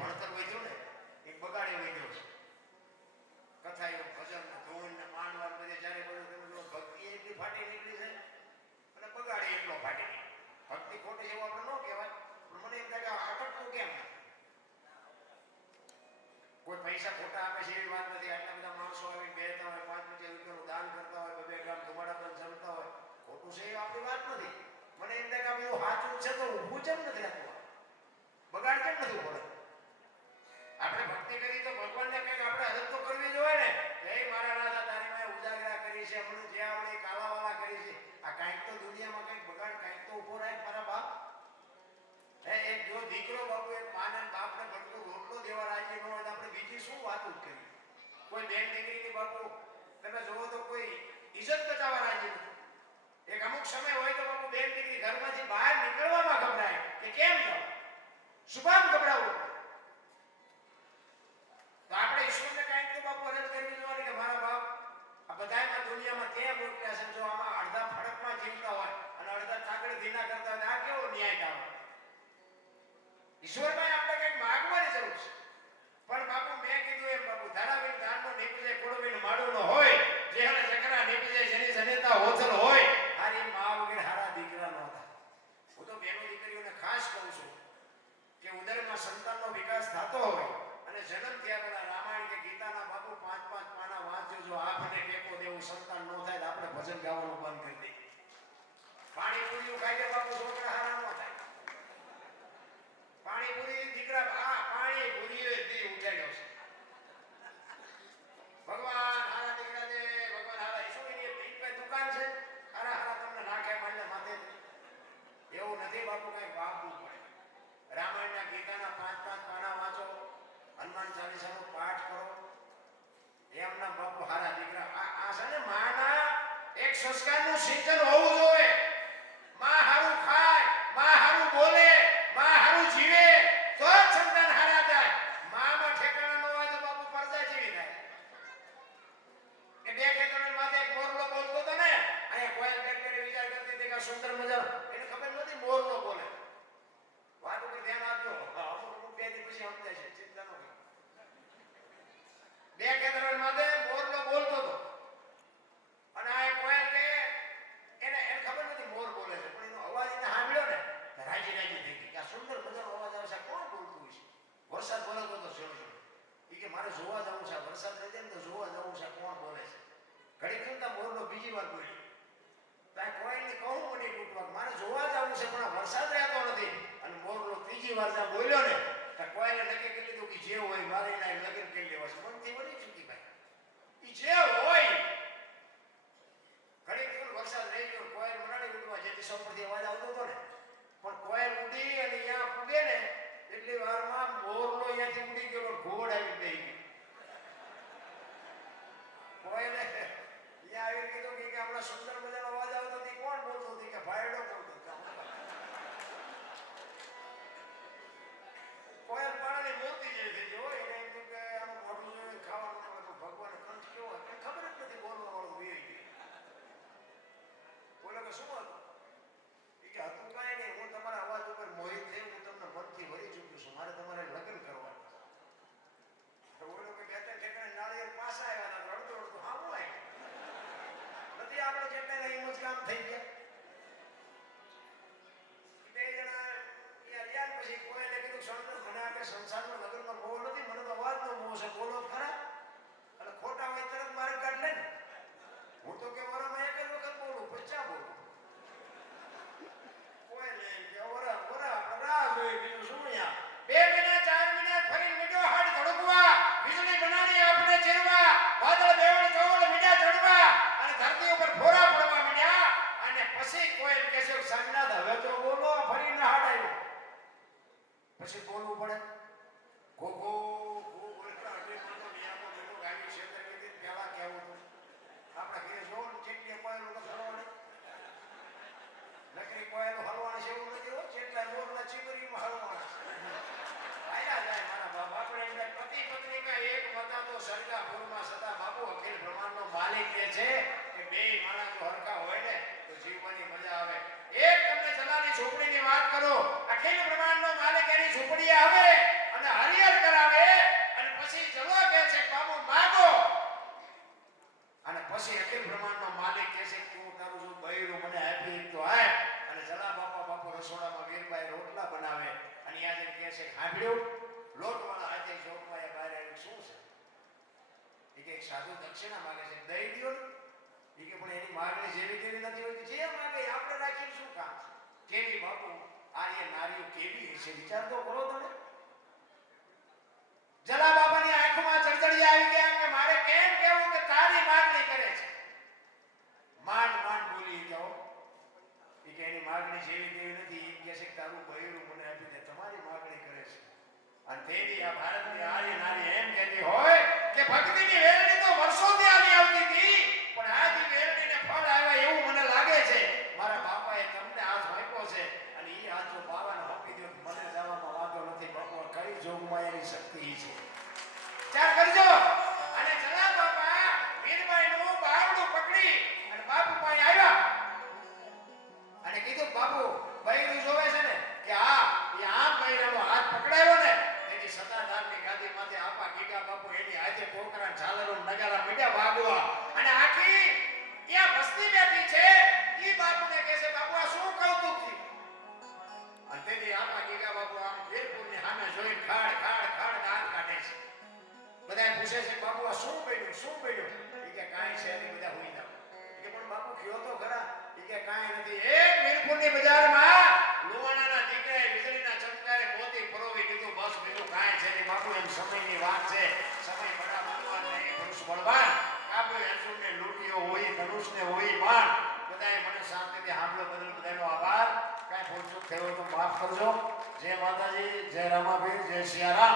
ભણતર વધ્યું ને એક બગાડે વધ્યો છે. કથા એવું ભજન ને ધૂન ને માનવા બધે જ્યારે બધું તમે ભક્તિ એટલી ફાટી નીકળી છે અને બગાડે એટલો ફાટી નીકળે. ભક્તિ ખોટી એવું આપણે ન કહેવાય, પણ મને એમ થાય કે અટકતું કેમ નથી? કોઈ પૈસા ખોટા આપે છે એવી વાત નથી. આટલા બધા માણસો આવી બેઠા હોય, 5 રૂપિયાનું દાન કરતા હોય, 2 ગ્રામ ધુમાડા પર જમતા હોય, ખોટું છે એ આપણી વાત નથી. મને એમ થાય કે બધું સાચું છે તો ઊભું કેમ નથી રાખવું? બગાડ કેમ નથી પડે? આપણે ભક્તિ કરી તો ભગવાનને કંઈક આપણે હરજ તો કરવી જોઈએ ને. હે મારા રાજા, તારી મેં ઉજાગરા કરી છે, મને જે આવડે કાલાવાલા કરી છે. આ કાંઈક તો દુનિયામાં કંઈક બગાડ કાંઈક તો ઉભો રાખ મારા બાપ. હે એક જો દીકરો બાપુ એક માને બાપને ભટકો રોટલો દેવા રાજી ન હોય તો આપણે બીજી શું વાતો કરી? કોઈ બેન દીકરીની બાપુ તમે જોવો તો કોઈ ઇજ્જત બચાવવા રાજી નથી. એક અમુક સમય હોય તો બાપુ બેન દીકરી ઘરમાંથી બહાર નીકળવામાં ગભરાય કે કેમ જાવ, શું કામ ગભરાવું? તો આપણે ઈશ્વરને કાંઈક તો બાપુ અરજ કરવી જોઈએ કે મારા બાપ આ બધામાં દુનિયામાં ત્યાં મોકલ્યા છે, જો આમાં અડધા ફડકમાં જીવતા હોય અને અડધા કાગળ ધીના કરતા હોય આ કેવો ન્યાય આવે? ઈશ્વરભાઈ આપણે કંઈક માગવાની જરૂર છે. પણ બાપુ મેં કીધું એમ બાપુ ધારાવીર ધાનનો નીપજે કોડવીનો માડુનો હોય, જેહણે જકરા નીપજે જેની જનેતા હોથલ હોય, હારી મા વગર હારા દીકરા ન થાય. હું તો બેનો દીકરીઓને ખાસ કહું છું કે ઉદરમાં સંતાનનો વિકાસ થતો હોય અને જન્મ થયા પહેલા રામાયણ કે ગીતાના બાપુ 5-5 પાના વાંચજો. જો આપણને ટેકો દેવું સંતાન ન થાય તો આપણે ભજન ગાવાનું બંધ કરી દઈએ. પાણીપુરી ખાઈ બાપુ છોકરા હારા ન થાય. પાણીપુરી દીકરા પાણીપુરી દી ઉઠાડ્યો છે. ભગવાન હારા દીકરા દે, ભગવાન હારા ઈશ્વર ની એક દુકાન છે, હારા હારા તમને નાખે માંડે માથે. એવું નથી બાપુ, કઈ વાપવું પડે. રામાયણના ગીતાના 5-5 પાના વાંચો, હનુમાન ચાલીસાનો પાઠ કરો, એમના બાપુ હારા દીકરા. આ છે ને માના એક સંસ્કારનું સિંચન હોવું જોઈએ. માં હારું ખાય, માં હારું બોલે, માં હારું જીવે તો જ સંતાન હારા થાય. માં ઠેકાણા ન હોય તો બાપુ પરજા જેવી થાય. કે બે ખેતરોની માથે એક મોરલો બોલતો હતો ને, અહીંયા કોયલ બેઠી વિચાર કરતી હતી કે સુંદર મજા, એને ખબર નહોતી મોરલો બોલે. વાત ઉપર ધ્યાન આપજો, અમુક 2 દિવસ પછી સમજાય છે, ચિંતા ન કરો. બે ખેતરોની માથે મોરલો બોલતો હતો અને આ કોયલ કે એને ખબર નથી મોર બોલે છે, પણ એનો અવાજ એને સાંભળ્યો ને રાજી રાજી થઈ ગઈ કે આ સુંદર મજાનો અવાજ આવે છે, કોણ બોલતું છે? વરસાદ બોલતો હતો ઝીણો ઝીણો. એ કે મારે જોવા જવું છે, વરસાદ રહી જાય ને તો જોવા જવું છે કોણ બોલે છે. ઘડી ખંતા મોરલો બીજી વાર બોલ્યો. ત્યાં કોયલને કહું મને તૂટવા મારે જોવા જવું છે પણ વરસાદ રહેતો નથી. અને મોરલો ત્રીજી વાર જ્યાં બોલ્યો ને તો કોયલે નક્કી કરી લીધું કે જે હોય મારે એના લગ્ન કરી લેવા છે. મનથી વળી ચૂકી ભાઈ, એ જે હોય. ઘડી ખંડ વરસાદ રહી ગયો, કોયલ મનાડી ઉડવા જેથી સૌ પરથી અવાજ આવતો હતો ને, પણ કોયલ ઉડી અને અહીંયા પૂગે ને એટલી વારમાં મોરલો અહીંયાથી ઉડી ગયો, ઘોડ આવી બેહી ગયો. કોયલે અહીંયા આવી કીધું કે હમણાં સુંદર મજાનો અવાજ આવતો હતી, કોણ બોલતો હતી? કે ભાયડો બોલતો હતો. કોયલ પાણાની મૂર્તિ જેવી થઈ ગઈ હોય, એને એમ થયું કે આનું મોઢું જોઈને ખાવાનું મળે તો ભગવાન કંઠ કેવો હોય કંઈ ખબર જ નથી. બોલવા વાળું વીરી ગયું. બોલે કે શું હતું? એ કે હતું કાંઈ નહીં, હું તમારા અવાજ ઉપર મોહિત થઈ, હું તમને મનથી વળી ચૂક્યું છું, મારે તમારે લગ્ન કરવાનું. તો બોલો કે કહેતા ઠેકાણે નાળિયેર પાછા આવ્યા હતા, અડધું અડધું હાવું આવ્યું નથી. આપણે જેટલા એમ જ કામ થઈ ગયા. 2 જણા રહ્યા પછી કોઈને કીધું સંત મને આપણે સંસારનો લગ્નનો મોહ નથી, મને તો અવાજનો મોહ છે, બોલો ખરા. અને ખોટા હોય તરત મારે કાઢ લે ને. હું તો કે વરામાં એક જ વખત બોલું, 50 બોલું. કોઈ નહીં કે વરા આપણે રાહ જોઈ, બીજું શું? યા 2 મહિના 4 મહિના ફરી મીડો હાડ ધડકવા, વીજળી બનાવી આપણે ચીરવા, વાદળ બેવડ ચોવડ મીડા ચડવા અને ધરતી ઉપર ફોરા પડવા માંડ્યા. અને પછી કોઈ કહેશે સાંજના હવે તો બોલો, ફરી ના હાડ આવ્યો. પછી બોલવું પડે. ગોગો બોલતા અડે માનો નિયામો મેનો ગાડી ક્ષેત્ર કે પહેલા કેવું હતું આપણા ઘરે જોન ચેટલી કોયલો લખવાની નકરી કોયલો હલવાની છે એવું નથી હો. ચેટલા મોરના ચીબરીમાં હલવાના આયા જાય મારા બાપ. આપણે એમ પતિ પત્ની કા એક મતા તો સરગા ભૂરમાં સદા બાપુ અખિલ બ્રહ્માંડનો માલિક કહે છે કે બે માણસ જો હરખા હોય ને તો જીવવાની મજા આવે. એક તમને જલાની ઝૂંપડીની વાત કરો, અખિલ બ્રહ્માંડનો માલિક એની ઝૂંપડી આવે અને હરિહર પાસે રોટલા બનાવે અને યા જઈને કહે છે હાંભળ્યું લોટવાળા હાથે ચોકમાં એ બહાર આવ્યું શું છે એ કે એક સાધુ દક્ષિણા માંગે છે દઈ દ્યો ને એ કે પણ એની માગણી જેવી તેવી નથી હોતી જે માંગે આપણે રાખીને શું કામ છે કેવી બાપુ આ એ નારીઓ કેવી છે વિચાર તો કરો તમે જલા બાબાની આંખમાં ચળચળી આવી ગયા કે મારે કેમ કહેવું કે તારી માગણી કરે છે માંડ માંડ બોલી જાઓ એ કે એની માગણી જેવી તેવી નથી એ કહે છે કે તારું બૈરું મને આપીને તમારી માગણી કરે છે અને તેની આ ભારતની આર્ય નારી એમ કહેતી હોય કે ભક્તિની વેલણી તો વર્ષોથી આલી આવતી હતી પણ આજ વેલણીને ફળ આવ્યા એવું મને લાગે છે મારા બાપાએ તમને હાથ આપ્યો છે અને એ હાથ જો બાવાને આપી દો મને જવામાં વાંધો નથી બાપુ કઈ જોગમાં એની શક્તિ છે ચાર કરજો અને જલા બાપા મીરબાઈનું બારણું પકડી અને બાપુ પાસે આવ્યા અને કીધું બાપુ બૈરું જોવે છે ને કે આ એ આમ બૈરાનો હાથ પકડાયો ને તેથી સતાધારની ગાદીમાંથી આપા ગીગા બાપુ એની હાથે પોકરા ઝાલરો નગારા મીઠા વાગવા અને આખી ત્યાં વસ્તી બેઠી છે ઈ બાપુને કહે છે બાપુ આ શું કૌતુક થયું અને તેથી આપા ગીગા બાપુ આમ વીરપુરની સામે જોઈ ખાડ ખાડ ખાડ દાંત કાઢે છે બધાય પૂછે છે બાપુ આ શું બન્યું એ કે કાંઈ છે નહીં બધા હોઈ જાવ એ કે પણ બાપુ કયો તો ખરા એ કે કાંઈ નથી એક વીરપુરની બજારમાં લુવાણાના દીકરાએ વીજળીના ચમકારે મોતી પરોવી દીધું બસ બીજું કાંઈ છે નહીં બાપુ એમ સમયની વાત છે સમય બડા બળવાન ને એ પુરુષ બળવાન કાપે અર્જુનને લૂંટ્યો હોય ધનુષને હોય બાણ બધાએ મને શાંતિથી સાંભળો બદલ બધાનો આભાર કાંઈ ભૂલચૂક થયો તો માફ કરજો જય માતાજી જય રામાભીર જય સિયારામ